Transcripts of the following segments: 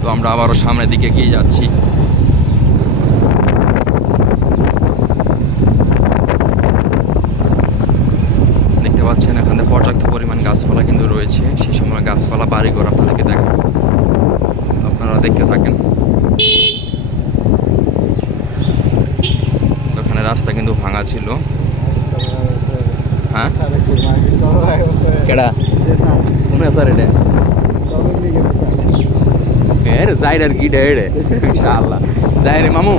তো আমরা আবারও সামনের দিকে এগিয়ে যাচ্ছি। দেখতে পাচ্ছেন এখানে পর্যাপ্ত পরিমাণ গাছপালা কিন্তু রয়েছে। সেই সময় গাছপালা বাড়িঘর আপনাদেরকে দেখাবো, আপনারা দেখতে থাকেন। ওখানে রাস্তা কিন্তু ভাঙা ছিল। হ্যাঁ কেডা কোনে স্যার এটা এর যাইরার কি ডেড়ে ইনশাআল্লাহ যাই রে মামু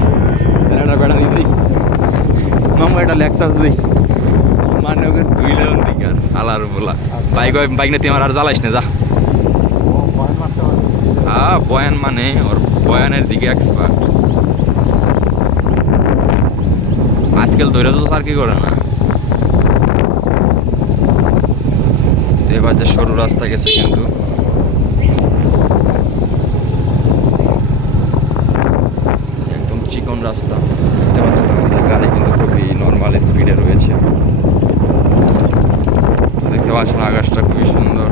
এটা বেড়া দিই মামু এটা লেক্সাস দিই মানে ওকে দুইলেন দিকে আলার বলা বাইক না তুই আমার আর জ্বালাইস না যা। হ্যাঁ বয়ান মানে ওর বয়ানের দিকে এক্সপার্ট। আজকাল ধরে তো স্যার কি করে না। এবার যে সরু রাস্তা গেছে কিন্তু একদম চিকন রাস্তা। দেখতে পাচ্ছেন আমাদের গাড়ি কিন্তু খুবই নর্মাল স্পিডে রয়েছে। দেখতে পাচ্ছেন আকাশটা খুবই সুন্দর।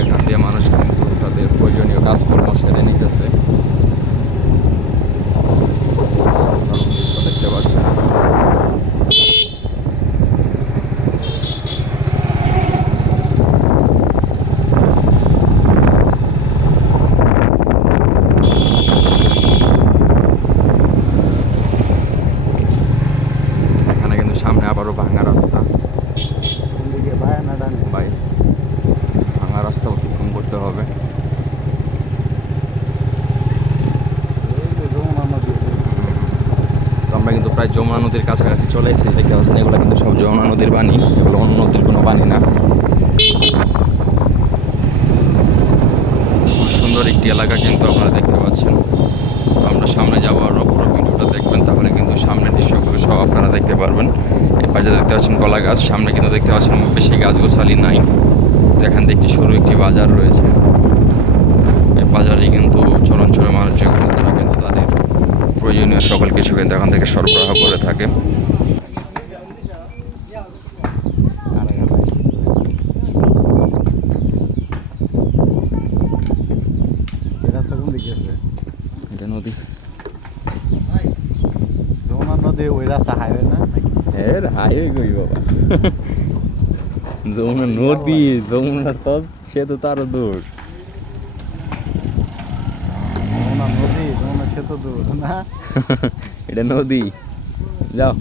এখান দিয়ে মানুষ কিন্তু তাদের প্রয়োজনীয় কাজকর্ম সেরে নিতেছে। দেখতে পাচ্ছেন এখানে কিন্তু সামনে আবারও ভাঙা রাস্তা। ভাই ভাঙা রাস্তা অতিক্রম করতে হবে। আমরা কিন্তু প্রায় যমুনা নদীর কাছাকাছি চলে এসেছি। দেখতে পাচ্ছেন এগুলো কিন্তু সব যমুনা নদীর পানি, এগুলো অন্য নদীর কোনো পানি না। খুব সুন্দর একটি এলাকা কিন্তু আপনারা দেখতে পাচ্ছেন। তো আমরা সামনে যাবো আর পুরো ভিডিওটা দেখবেন, তাহলে কিন্তু সামনের দৃশ্যগুলো সব আপনারা দেখতে পারবেন। এই পাশে দেখতে পাচ্ছেন কলা গাছ, সামনে কিন্তু দেখতে পাচ্ছেন বেশি গাছ গোছালি নাই। তো এখান থেকে একটি সরু একটি বাজার রয়েছে। এই বাজারে কিন্তু চলনচল মানুষ যেগুলো তারা কিন্তু তাদের প্রয়োজনীয় সকল কিছু কিন্তু এখান থেকে সরবরাহ করে থাকে। এটা নদী, যমুনা নদী ওই রাস্তা হাইওয়ে না? এর হাইওয়ে কই বাবা যমুনা নদী, যমুনার তো সে তো তারও দূর। যমুনা নদী, যমুনা সেতু দূর না? এটা নদী, যাও।